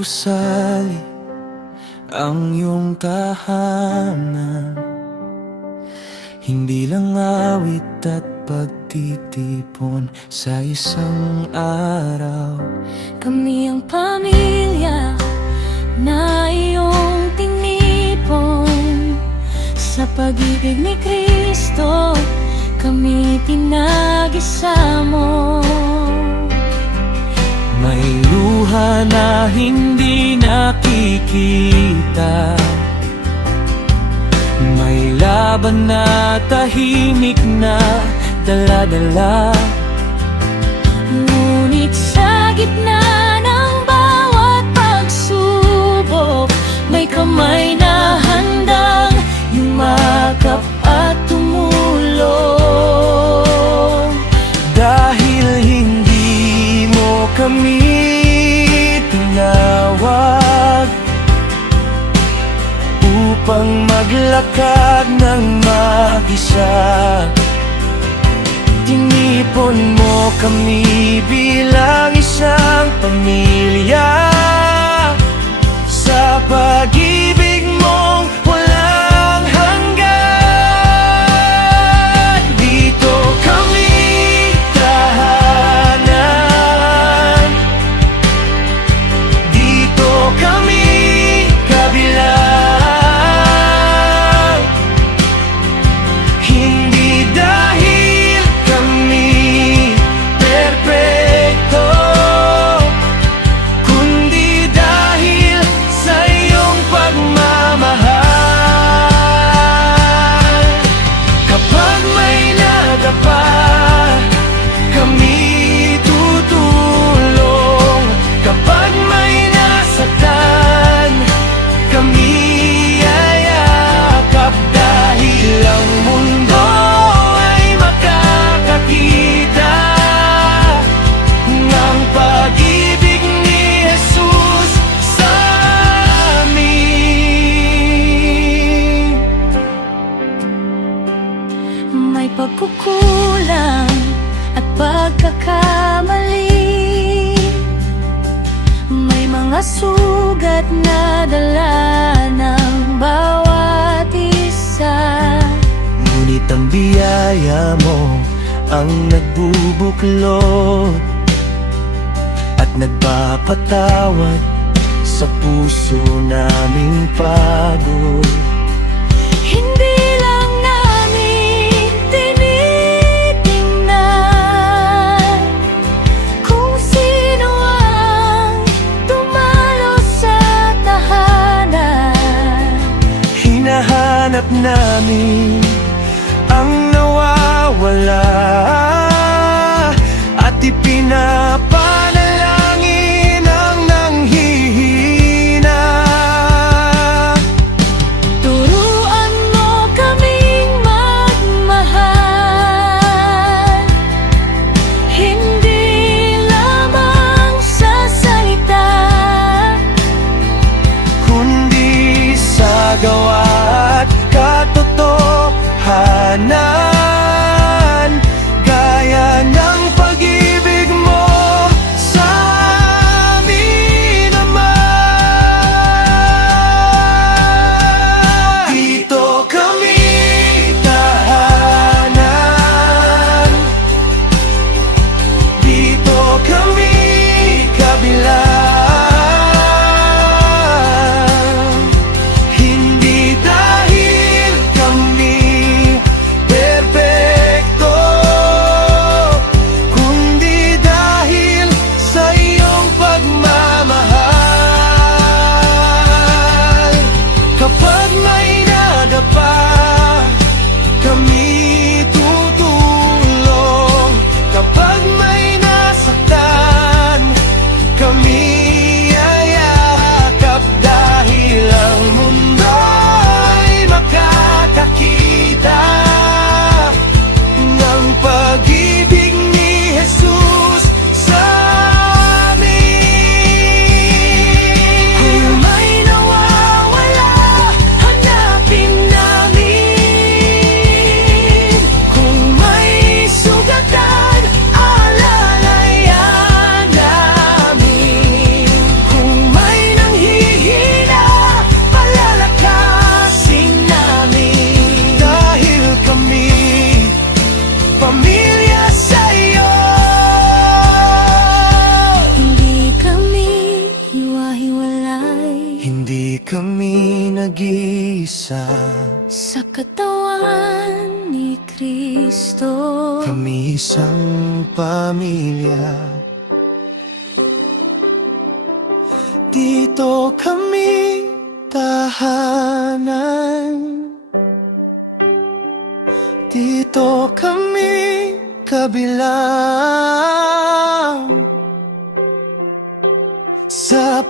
gusali ang iyong tahanan. Hindi lang awit at pagtitipon sa isang araw. Kami ang pamilya na iyong tinipon. Sa pag-ibig ni Kristo, kami pinag-isa mo. May luha na hindi nakikita, may laban na tahimik na dala-dala. Ngunit sa gitna ng bawat pagsubok, may kamay na handang yumakap at tumulong. Dahil hindi mo kami tinawag upang maglakad ng mag-isa, tinipon mo kami bilang isang pamilya. Sa pag-ibig mong walang hanggan, dito kami tahanan, dito kami kabilang. Hindi dahil kami perpekto, kundi dahil sa iyong pagmamahal. Kapag may nadapa, kami tutulong. Kapag may nasaktan, kami yayakap. Dahil ang mundo ay makakakita ng pag-ibig ni Jesus sa amin. May pagkukulang at pagkakamali, may mga sugat na dala ng bawat isa. Ngunit ang biyaya mo ang nagbubuklod at nagpapatawad sa puso naming pagod. Hindi lang namin tinitingnan kung sino ang dumalo sa tahanan. Hinahanap namin ang nawawala at ipinapanalangin ang nanghihina. Turuan mo kaming magmahal, hindi lamang sa salita, kundi sa gawa at katotohanan, gaya ng pag-ibig mo sa amin, Ama. Dito kami tahanan, dito kami kabilang. Hindi dahil kami Hindi kami nag-iisa. Sa katawan ni Kristo. Kami isang pamilya. Dito kami tahanan. Dito kami kabilang sa